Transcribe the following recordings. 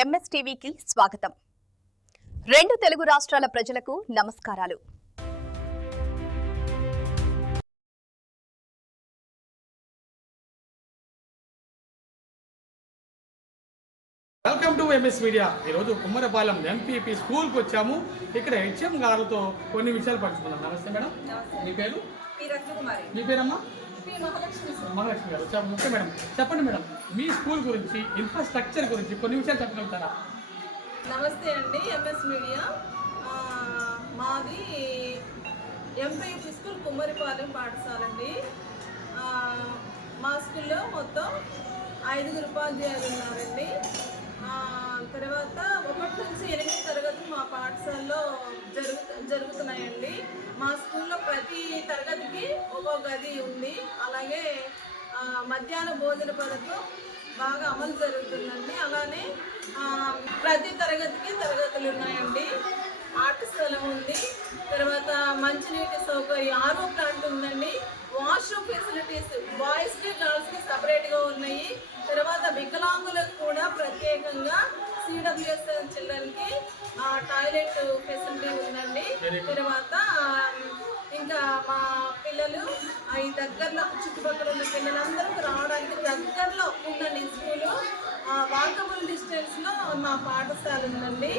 ఎంఎస్టీవీకి స్వాగతం. రెండు తెలుగు రాష్ట్రాల ప్రజలకు నమస్కారాలు. Welcome to MS media. ఈరోజు కుమ్మరపాలెం ఎంపీపీ స్కూల్కి వచ్చాము. ఇక్కడ హెచ్ఎం గారితో కొన్ని విషయాలు పంచుకున్నాం. నమస్తే మేడం, మీ పేరు? మీ పేరమ్మా? మహాలక్ష్మి గారు. ఓకే మేడం, చెప్పండి మేడం, మీ స్కూల్ గురించి, ఇన్ఫ్రాస్ట్రక్చర్ గురించి కొన్ని విషయాలు చెప్పగలుగుతారా? నమస్తే అండి, ఎంఎస్ మీడియా. మాది ఎంపీపీ స్కూల్ కుమ్మరిపాలెం పాఠశాల అండి. మా స్కూల్లో మొత్తం 5 ఉపాధ్యాయులు ఉన్నారండి. తర్వాత 1 నుంచి 8 తరగతులు మా పాఠశాలలో జరుగుతున్నాయండి. మా స్కూల్లో ప్రతి తరగతికి ఒక్కో గది ఉంది. అలాగే మధ్యాహ్న భోజన పథకం బాగా అమలు జరుగుతుందండి. అలానే ప్రతి తరగతికి తరగతులు ఉన్నాయండి. ఆట స్థలం ఉంది. తర్వాత మంచినీటి సౌకర్యం, ఆరో ప్లాంట్ ఉందండి. వాష్రూమ్ ఫెసిలిటీస్ బాయ్స్కి గర్ల్స్కి సపరేట్గా ఉన్నాయి. తర్వాత వికలాంగులకు కూడా ప్రత్యేకంగా సిడబ్ల్యూఎస్ చిల్డ్రన్కి టాయిలెట్ ఫెసిలిటీ ఉందండి. తర్వాత ఇంకా మా పిల్లలు ఈ దగ్గరలో చుట్టుపక్కల ఉన్న పిల్లలందరూ రావడానికి దగ్గరలో ఉందండి స్కూలు. వాకబుల్ డిస్టెన్స్లో మా పాఠశాల ఉందండి.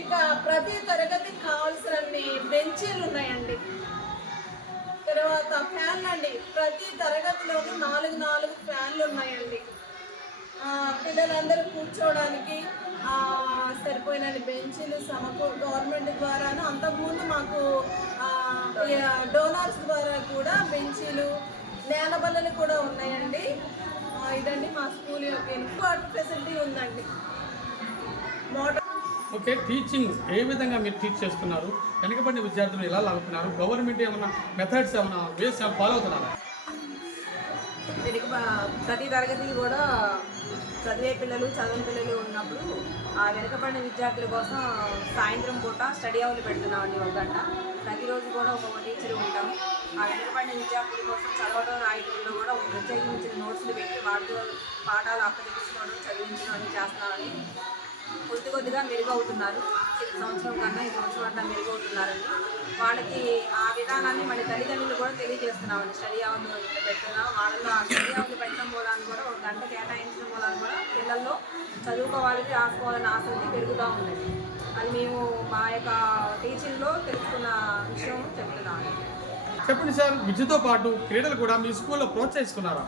ఇంకా ప్రతి తరగతికి కావాల్సినన్ని బెంచీలు ఉన్నాయండి. తర్వాత ఫ్యాన్లు అండి, ప్రతి తరగతిలోని 4 ఫ్యాన్లు ఉన్నాయండి. పిల్లలందరూ కూర్చోవడానికి సరిపోయిన బెంచీలు గవర్నమెంట్ ద్వారాను, అంతకుముందు మాకు డోనార్స్ ద్వారా కూడా బెంచీలు, నేలబల్లలు కూడా ఉన్నాయండి. ఇదండి మా స్కూల్ యొక్క వాటర్ ఫెసిలిటీ ఉందండి. మోటార్ ఓకే, టీచింగ్ ఏ విధంగా మీరు టీచ్ చేస్తున్నారు? వెనుకబడిన విద్యార్థులు ఎలా లాగుతున్నారు? గవర్నమెంట్ ఏమైనా మెథడ్స్ ఏమైనా వేస్ ఫాలో అవుతున్నారా? ప్రతి తరగతికి కూడా చదివే పిల్లలు, చదవని పిల్లలు ఉన్నప్పుడు ఆ వెనుకబడిన విద్యార్థుల కోసం సాయంత్రం పూట స్టడీ అవర్లు పెడుతున్నామండి. 1 గంట ప్రతిరోజు కూడా ఒక్కొక్క టీచర్ ఉంటాం. ఆ వెనుకబడిన విద్యార్థుల కోసం చదవడం, రాయడంలో కూడా ప్రత్యేకించిన నోట్స్లు పెట్టి వాటితో పాఠాలు అప్పగించుకోవడం, చదివించడం అని చేస్తున్నామని కొద్దిగా మెరుగవుతున్నారు. సంవత్సరం కన్నా ఈ సంవత్సరం అంతా మెరుగవుతున్నారండి. వాళ్ళకి ఆ విధానాన్ని మన తల్లిదండ్రులు కూడా తెలియజేస్తున్నామండి. స్టడీ అవర్లు పెడుతున్నాం. వాళ్ళలో ఆ స్టడీ అవర్లు పెట్టడం మూలాన్ని కూడా 1 గంట కేటాయించడం మూలాన్ని కూడా పిల్లల్లో చదువుకోవాలని, రాసుకోవాలని ఆసక్తి పెరుగుతూ ఉందండి. అది మేము మా యొక్క టీచింగ్లో తెలుసుకున్న విషయం చెప్తున్నాము. చెప్పండి సార్, విద్యతో పాటు క్రీడలు కూడా మీ స్కూల్లో ప్రోత్సహిస్తున్నారా?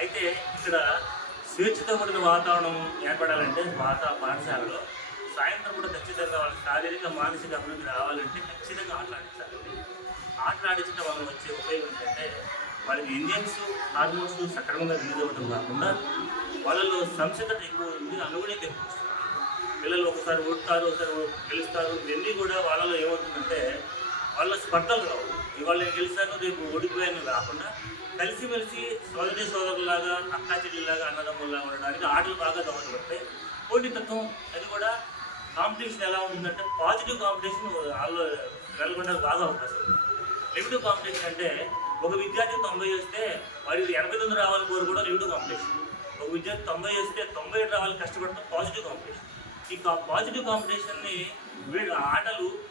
అయితే ఇక్కడ స్వేచ్ఛతో కూడిన వాతావరణం ఏర్పడాలంటే పాఠశాలలో సాయంత్రం కూడా ఖచ్చితంగా వాళ్ళకి శారీరక, మానసిక అభివృద్ధి రావాలంటే ఖచ్చితంగా ఆటలాడించాలండి. ఆటలాడించడం వల్ల వచ్చే ఉపయోగం ఏంటంటే వాళ్ళకి ఇంజన్స్, హార్మోన్స్ సక్రమంగా రిలీజ్ అవ్వడం కాకుండా వాళ్ళలో సంసిద్ధత ఎక్కువ ఉంది, అనుగుణ్యత ఎక్కువ వస్తుంది. పిల్లలు ఒకసారి ఓడుతారు, ఒకసారి గెలుస్తారు. ఇవన్నీ కూడా వాళ్ళలో ఏమవుతుందంటే వాళ్ళ స్పర్ధలు రావు. ఇవాళ నేను గెలిచాను, రేపు ఓడిపోయాను కాకుండా కలిసిమెలిసి సోదరులాగా, అక్కా చెల్లిలాగా, అన్నదమ్ముల్లాగా ఉండడానికి ఆటలు బాగా దోహదపడతాయి. పోటీతత్వం అది కూడా కాంపిటీషన్ ఎలా ఉంటుందంటే పాజిటివ్ కాంపిటీషన్ వాళ్ళు వెళ్ళకుండా బాగా అవకాశం ఉంది. నెగిటివ్ కాంపిటీషన్ అంటే ఒక విద్యార్థి 90 వస్తే వారికి 89 రావాలని కోరు కూడా నెగిటివ్ కాంపిటీషన్. ఒక విద్యార్థి 90 వస్తే 97 రావాలని కష్టపడతాం పాజిటివ్ కాంపిటీషన్. ఈ పాజిటివ్ కాంపిటీషన్ని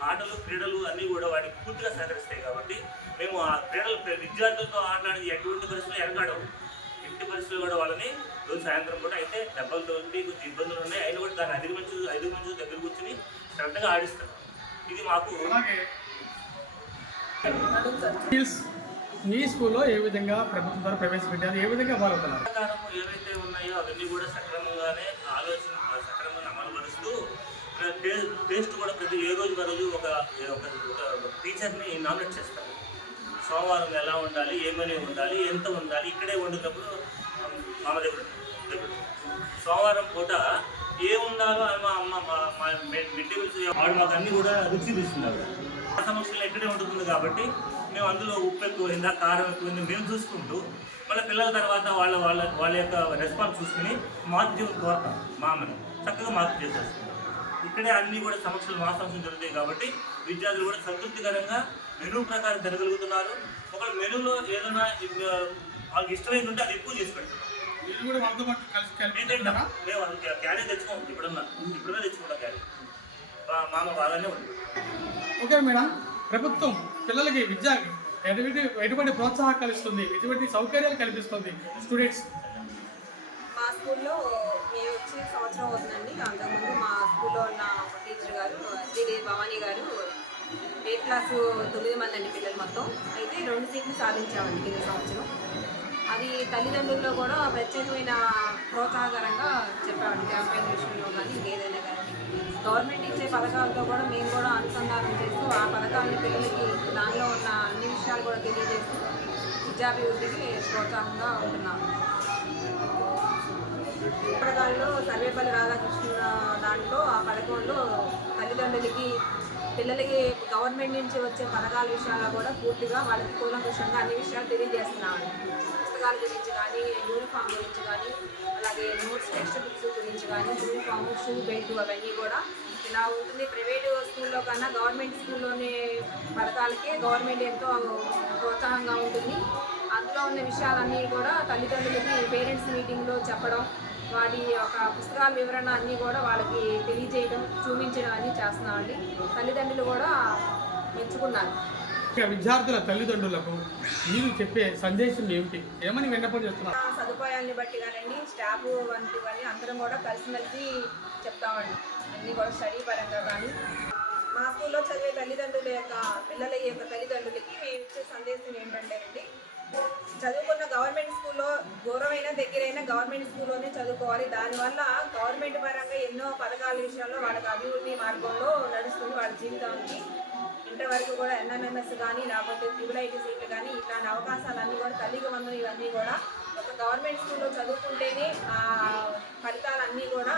ఆటలు క్రీడలు అన్నీ కూడా వాటికి పూర్తిగా సహకరిస్తాయి. కాబట్టి మేము ఆ క్రీడలు విద్యార్థులతో ఆటలాడి ఎటువంటి పరిస్థితులు ఎరగాడవు. ఎట్టి పరిస్థితులు కూడా వాళ్ళని రోజు సాయంత్రం కూడా అయితే దెబ్బలతో కొంచెం ఇబ్బందులు ఉన్నాయి, అయినా కూడా దాన్ని అధిగమించు దగ్గర కూర్చొని శ్రద్ధగా ఆడిస్తాం. ఇది మాకు మీ స్కూల్లో ఏ విధంగా ప్రభుత్వం ద్వారా ప్రవేశపెట్టారు, ఏ విధంగా ఫాలో అవుతున్నారు? ఏవైతే ఉన్నాయో అవన్నీ కూడా సక్రమంగానే సక్రమంగా అమలుపరుస్తూ టేస్ట్ కూడా ప్రతి ఏ రోజు ఒక టీచర్ని నామినేట్ చేస్తారు. సోమవారం ఎలా ఉండాలి, ఏమని ఉండాలి, ఎంత ఉండాలి, ఇక్కడే వండుకున్నప్పుడు మామ దగ్గర సోమవారం పూట ఏ ఉండాలో మా మిడ్ డే మీల్స్ వాడు మాకు అన్నీ కూడా రుచి తీస్తున్నారు. ఆ సమస్యలు ఎక్కడే ఉంటుంది కాబట్టి మేము అందులో ఉప్పు ఎక్కువైందా, కారం ఎక్కువైందా మేము చూసుకుంటూ మళ్ళీ పిల్లల తర్వాత వాళ్ళ యొక్క రెస్పాన్స్ చూసుకుని మార్పు కోరుతాం. మామని చక్కగా మార్పు చేసేస్తాం. ఇక్కడే అన్నీ కూడా సమస్యలు మా సమస్యలు జరుగుతాయి కాబట్టి విద్యార్థులు కూడా సంతృప్తికరంగా మెనూ ప్రకారం తిరగలుగుతున్నారు. ఒకవేళ మెనూలో ఏదైనా వాళ్ళకి ఇష్టమైంది ఉంటే అది ఎక్కువ చేసి పెడతారు. మీరు కూడా వాళ్ళతో పాటు కలిసి మేము కలిపి తింటాం. మేము క్యారేజ్ తెచ్చుకోం. ఇప్పుడున్నా తెచ్చుకుంటాం క్యారేజ్. మామ బాగానే ఉంది. ఓకే మేడం, ప్రభుత్వం పిల్లలకి విద్య ఎటువంటి ప్రోత్సాహకాలు ఇస్తుంది, ఎటువంటి సౌకర్యాలు కల్పిస్తుంది స్టూడెంట్స్? మా స్కూల్లో మేము వచ్చి సంవత్సరం అవుతుందండి. అంతకుముందు మా స్కూల్లో ఉన్న టీచర్ గారు శ్రీదేవి భవానీ గారు 8th క్లాసు 9 మంది అండి పిల్లలు మొత్తం. అయితే 2 సీట్లు సాధించామండి కింద సంవత్సరం. అది తల్లిదండ్రుల్లో కూడా ప్రత్యేకమైన ప్రోత్సాహకరంగా చెప్పామండి. క్యాంపెయిన్ విషయంలో కానీ ఇంకేదైనా కానీ గవర్నమెంట్ ఇచ్చే పథకాలతో కూడా మేము కూడా అనుసంధానం చేస్తూ ఆ పథకాలని పిల్లలకి దానిలో ఉన్న అన్ని విషయాలు కూడా తెలియజేస్తూ విద్యాభివృద్ధికి ప్రోత్సాహంగా ఉంటున్నాము. పథకాల్లో సర్వేపల్లి రాధాకృష్ణ దాంట్లో ఆ పథకంలో తల్లిదండ్రులకి పిల్లలకి గవర్నమెంట్ నుంచి వచ్చే పథకాల విషయాల్లో కూడా పూర్తిగా వాళ్ళకి కూలంకుషంగా అన్ని విషయాలు తెలియజేస్తున్నామండి. పుస్తకాల గురించి కానీ, యూనిఫామ్ గురించి కానీ, అలాగే నోట్స్ టెక్స్ట్ బుక్స్ గురించి కానీ, యూనిఫామ్, షూ, బెల్ట్ అవన్నీ కూడా ఇలా ఉంటుంది. ప్రైవేటు స్కూల్లో కన్నా గవర్నమెంట్ స్కూల్లోనే పథకాలకే గవర్నమెంట్ ఎంతో ప్రోత్సాహంగా ఉంటుంది. అందులో ఉన్న విషయాలన్నీ కూడా తల్లిదండ్రులకి పేరెంట్స్ మీటింగ్లో చెప్పడం, వాటి యొక్క పుస్తకాల వివరణ అన్నీ కూడా వాళ్ళకి తెలియజేయడం, చూపించడం అన్నీ చేస్తున్నామండి. తల్లిదండ్రులు కూడా మెచ్చుకున్నారు. విద్యార్థుల తల్లిదండ్రులకు మీరు చెప్పే సందేశం ఏమిటి, ఏమని విన్నపం చేస్తున్నారు? సదుపాయాన్ని బట్టి కానివ్వండి, స్టాఫ్ వంటివన్నీ అందరం కూడా కలిసిమెలిసి చెప్తామండి. అన్నీ కూడా స్టడీ పరంగా కానీ మా స్కూల్లో చదివే తల్లిదండ్రుల యొక్క పిల్లల యొక్క తల్లిదండ్రులకి మేము ఇచ్చే సందేశం ఏంటంటేనండి, చదువుకున్న గవర్నమెంట్ స్కూల్లో దూరమైన దగ్గరైనా గవర్నమెంట్ స్కూల్లోనే చదువుకోవాలి. దానివల్ల గవర్నమెంట్ పరంగా ఎన్నో పథకాల విషయాల్లో వాళ్ళకి అభివృద్ధి మార్గంలో నడుస్తుంది వాళ్ళ జీవితానికి. ఇంటర్ వరకు కూడా NMMS కానీ లేకపోతే ట్రిపుల్ సీట్లు కానీ ఇట్లాంటి అవకాశాలన్నీ కూడా తల్లికి వందనం ఇవన్నీ కూడా ఒక గవర్నమెంట్ స్కూల్లో చదువుకుంటేనే ఆ ఫలితాలన్నీ కూడా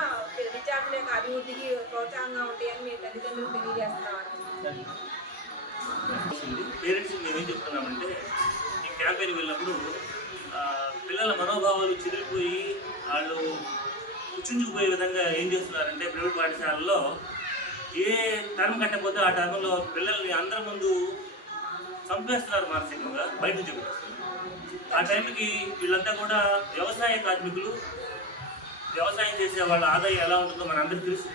విద్యార్థుల యొక్క అభివృద్ధికి ప్రోత్సాహంగా ఉంటాయని మేము తల్లిదండ్రులు తెలియజేస్తామండి. పేరెంట్స్ మేము ఏం చెప్తున్నామంటే, ఈ క్యాంపెయిన్ వెళ్ళినప్పుడు పిల్లల మనోభావాలు చెదిరిపోయి వాళ్ళు కూర్చుంచుకుపోయే విధంగా ఏం చేస్తున్నారంటే, ప్రైవేట్ పాఠశాలలో ఏ టర్మ్ కట్టకపోతే ఆ టర్మ్లో పిల్లల్ని అందరి ముందు చంపేస్తున్నారు మానసికంగా, బయట నుంచి పెట్టేస్తున్నారు. ఆ టైంకి వీళ్ళంతా కూడా వ్యవసాయ కార్మికులు, వ్యవసాయం చేసే వాళ్ళ ఆదాయం ఎలా ఉంటుందో మనందరికీ తెలుసు.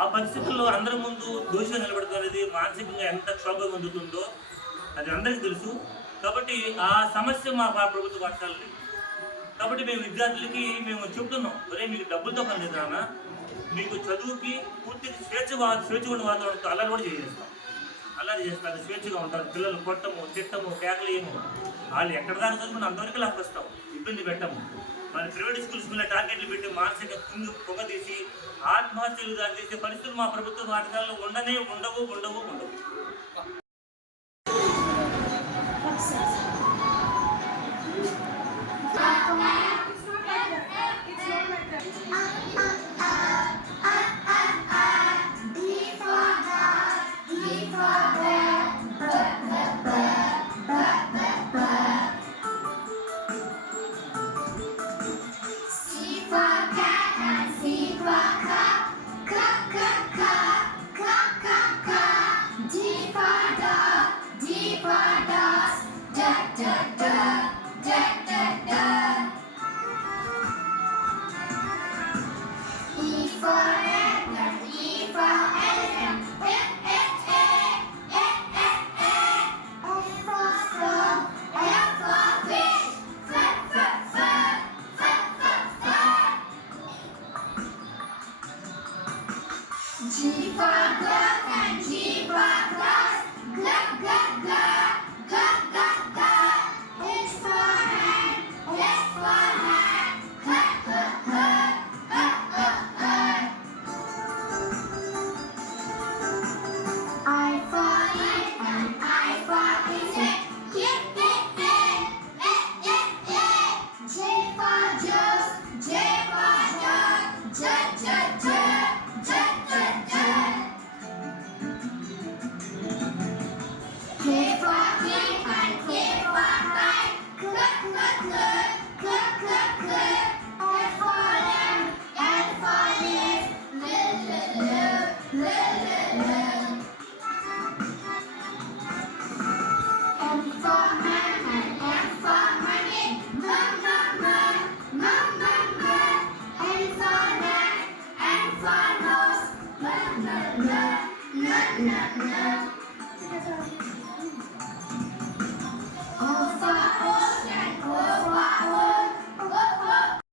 ఆ పరిస్థితుల్లో అందరి ముందు దోషిగా నిలబడుతున్నది మానసికంగా ఎంత క్షోభ పొందుతుందో అది అందరికీ తెలుసు. కాబట్టి ఆ సమస్య మా ప్రభుత్వ పాఠశాలలో లేదు. కాబట్టి మేము విద్యార్థులకి మేము చెప్తున్నాం, ఒరే మీకు డబ్బులతో పని లేదు నాన్న, మీకు చదువుకి పూర్తిగా స్వేచ్ఛగా ఉన్న వాతావరణంతో అల్లరి కూడా చేసేస్తాం. అల్లరి చేస్తారు, స్వేచ్ఛగా ఉంటారు. పిల్లలు కొట్టము, తిట్టము, కేకలేయము. వాళ్ళు ఎక్కడ దాకా చదువుకుని అంతవరకు లాక్కొస్తాం, ఇబ్బంది పెట్టము. మన ప్రైవేట్ స్కూల్స్ మీద టార్గెట్లు పెట్టి మానసిక పొగ తీసి ఆత్మహత్యలు దాని చేసే పరిస్థితులు మా ప్రభుత్వ పాఠశాలలో ఉండవు.